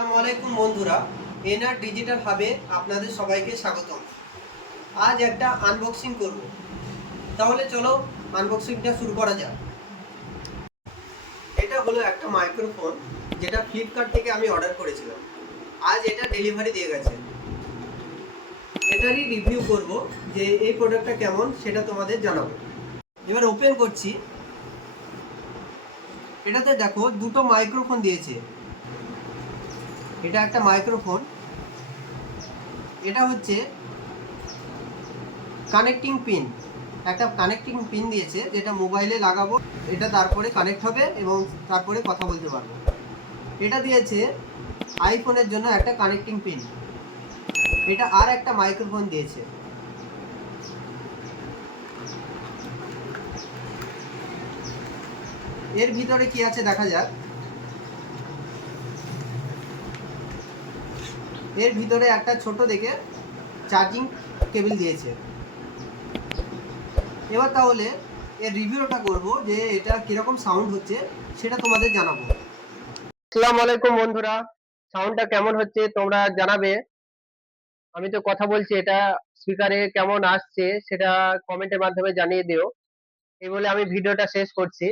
আসসালামু আলাইকুম বন্ধুরা, এনআর ডিজিটাল হাবে আপনাদের সবাইকে স্বাগতম। আজ একটা আনবক্সিং করব, তাহলে চলো আনবক্সিংটা শুরু করা যাক। এটা হলো একটা মাইক্রোফোন, যেটা ফ্লিপকার্ট থেকে আমি অর্ডার করেছিলাম। আজ এটা ডেলিভারি দিয়ে গেছে। এটারই রিভিউ করব যে এই প্রোডাক্টটা কেমন সেটা তোমাদের জানাবো। এবার ওপেন করছি। এটাতে দেখো দুটো মাইক্রোফোন দিয়েছে। এটা একটা মাইক্রোফোন, এটা হচ্ছে কানেক্টিং পিন। একটা কানেক্টিং পিন দিয়েছে যেটা মোবাইলে লাগাবো, এটা তারপরে কানেক্ট হবে এবং তারপরে কথা বলতে পারবো। এটা দিয়েছে আইফোনের জন্য একটা কানেক্টিং পিন। এটা আর একটা মাইক্রোফোন দিয়েছে। এর ভিতরে কি আছে দেখা যাক। এর ভিতরে একটা ছোট দেখে চার্জিং কেবল দিয়েছে। এবার তাহলে এর রিভিউটা করব যে এটা কিরকম সাউন্ড হচ্ছে সেটা তোমাদের জানাবো। আসসালামু আলাইকুম বন্ধুরা, সাউন্ডটা কেমন হচ্ছে তোমরা জানাবে। আমি তো কথা বলছি, এটা স্পিকারে কেমন আসছে সেটা কমেন্টের মাধ্যমে জানিয়ে দিও। এই বলে আমি ভিডিওটা শেষ করছি।